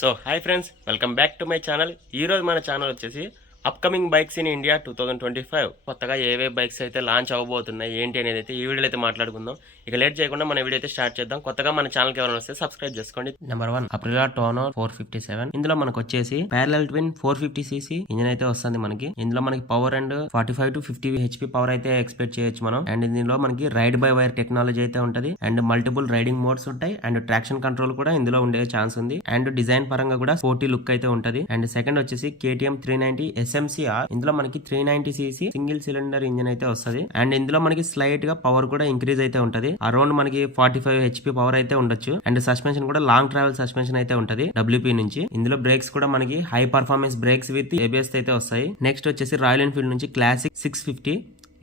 So hi friends, welcome back to my channel. ఈరోజు మన channel వచ్చేసి అప్కమింగ్ బైక్స్ ఇన్ ఇండియా 2025 కొత్తగా ఏవే బైక్స్ అయితే లాంచ్ అవ్వబోతున్నాయి ఏంటి అనేది అయితే ఈ వీడియోలో అయితే మాట్లాడుకుందాం. ఇక లేట్ చేయకుండా మన వీడియో అయితే స్టార్ట్ చేద్దాం. కొత్తగా మన ఛానల్కి ఎవరైనా వస్తే సబ్స్క్రైబ్ చేసుకోండి. నెంబర్ 1 అప్రిలా టోనో 457. ఇందులో మనకు వచ్చేసి ప్యారలల్ ట్విన్ 450cc ఇంజిన్ అయితే వస్తుంది మనకి. ఇందులో మనకి power and 45 to 50 HP power అయితే ఎక్స్పెక్ట్ చేయొచ్చు మనం. అండ్ ఇందులో మనకి రైడ్ బై వైర్ టెక్నాలజీ అయితే ఉంటది. అండ్ మల్టిపుల్ రైడింగ్ మోడ్స్ ఉంటాయి. అండ్ ట్రాక్షన్ కంట్రోల్ కూడా ఇందులో ఉండే ఛాన్స్ ఉంది. అండ్ డిజైన్ పరంగా కూడా స్పోర్టీ లుక్ అయితే ఉంటది. అండ్ సెకండ్ వచ్చేసి KTM 390 SMCR. ఇందులో మనకి 390cc సింగిల్ సిలిండర్ ఇంజిన్ అయితే వస్తుంది. అండ్ ఇందులో మనకి స్లైట్ గా పవర్ కూడా ఇంక్రీజ్ అయితే ఉంటది. అరౌండ్ మనకి 45 HP పవర్ అయితే ఉండొచ్చు. అండ్ సస్పెన్షన్ కూడా లాంగ్ ట్రావెల్ సస్పెన్షన్ అయితే ఉంటది WP నుంచి. ఇందులో బ్రేక్స్ కూడా మనకి high performance brakes with ABS అయితే వస్తాయి. నెక్స్ట్ వచ్చేసి రాయల్ ఎన్ఫీల్డ్ నుంచి క్లాసిక్ 650.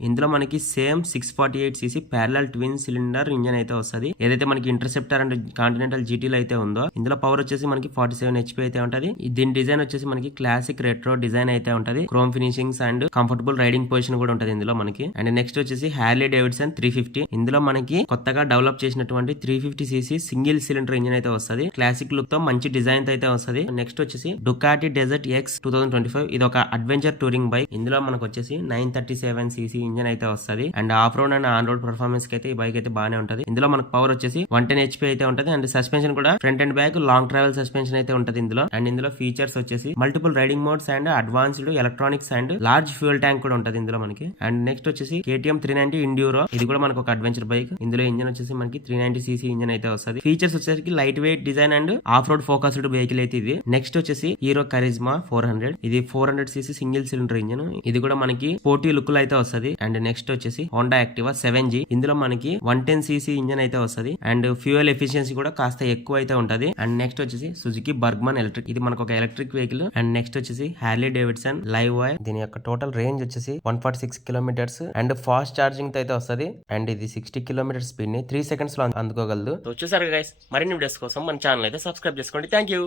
ఇందులో మనకి same 648cc parallel twin cylinder engine అయితే వస్తుంది. ఏదైతే మనకి ఇంటర్సెప్టర్ అండ్ కాంటినెంటల్ GT అయితే ఉందో ఇందులో పవర్ వచ్చేసి మనకి 47 HP అయితే ఉంటది. దీని డిజైన్ వచ్చేసి మనకి క్లాసిక్ రెట్రో డిజైన్ అయితే ఉంటది. Chrome finishings and comfortable riding position కూడా ఉంటది ఇందులో మనకి. అండ్ నెక్స్ట్ వచ్చేసి హార్లీ డేవిడ్సన్ 350. ఇందులో మనకి కొత్తగా డెవలప్ చేసినటువంటి 350cc సింగిల్ సిలిండర్ ఇంజన్ అయితే వస్తుంది. క్లాసిక్ లుక్ తో మంచి డిజైన్ అయితే వస్తుంది. నెక్స్ట్ వచ్చేసి డుకాటి డెజర్ట్ X 2025. ఇది ఒక అడ్వెంచర్ టూరింగ్ బైక్. ఇందులో మనకు వచ్చేసి 937cc ఇంజన్ అయితే వస్తుంది. And of road and on road performance కి అయితే ఈ బైక్ అయితే బాగానే ఉంటది. ఇందులో మనకు పవర్ వచ్చేసి 110 HP అయితే ఉంటది. అండ్ సస్పెన్షన్ కూడా front and back long travel suspension అయితే ఉంటది ఇందులో. అండ్ ఇందులో ఫీచర్స్ వచ్చేసి multiple riding modes and advanced electronics and large fuel tank కూడా ఉంటది ఇందులో మనకి. అండ్ నెక్స్ట్ వచ్చేసి KTM 390 Enduro. ఇది కూడా మనకు ఒక అడ్వెంచర్ బైక్. ఇందులో ఇంజన్ వచ్చేసి మనకి 390cc ఇంజన్ అయితే వస్తుంది. ఫీచర్స్ వచ్చేసరికి light weight design and of road focused vehicle అయితే ఇది. నెక్స్ట్ వచ్చేసి హీరో కరిజ్మా 400. ఇది 400cc సింగిల్ సిలిండర్ ఇంజన్. ఇది కూడా మనకి స్పోర్టీ లుక్ లో అయితే వస్తుంది. అండ్ నెక్స్ట్ వచ్చేసి హోండా యాక్టివా 7G. ఇందులో మనకి 110cc ఇంజన్ అయితే వస్తుంది. అండ్ ఫ్యూయల్ ఎఫిషియన్సీ కూడా కాస్త ఎక్కువ అయితే ఉంటది. అండ్ నెక్స్ట్ వచ్చేసి సుజుకి బర్గ్మన్ ఎలక్ట్రిక్. ఇది మనకు ఒక ఎలక్ట్రిక్ వెహికల్. అండ్ నెక్స్ట్ వచ్చేసి హార్లీ డేవిడ్సన్ లైవ్ వాయ్. దీని యొక్క టోటల్ రేంజ్ వచ్చేసి 146 కిలోమీటర్స్ అండ్ ఫాస్ట్ ఛార్జింగ్ అయితే వస్తుంది. అండ్ ఇది 60 కిలోమీటర్ స్పీడ్ ని 3 seconds లో అందుకోగలదు. చూసారు గైస్, మరిన్ని వీడియోస్ కోసం మన ఛానల్ అయితే సబ్స్క్రైబ్ చేసుకోండి. Thank you.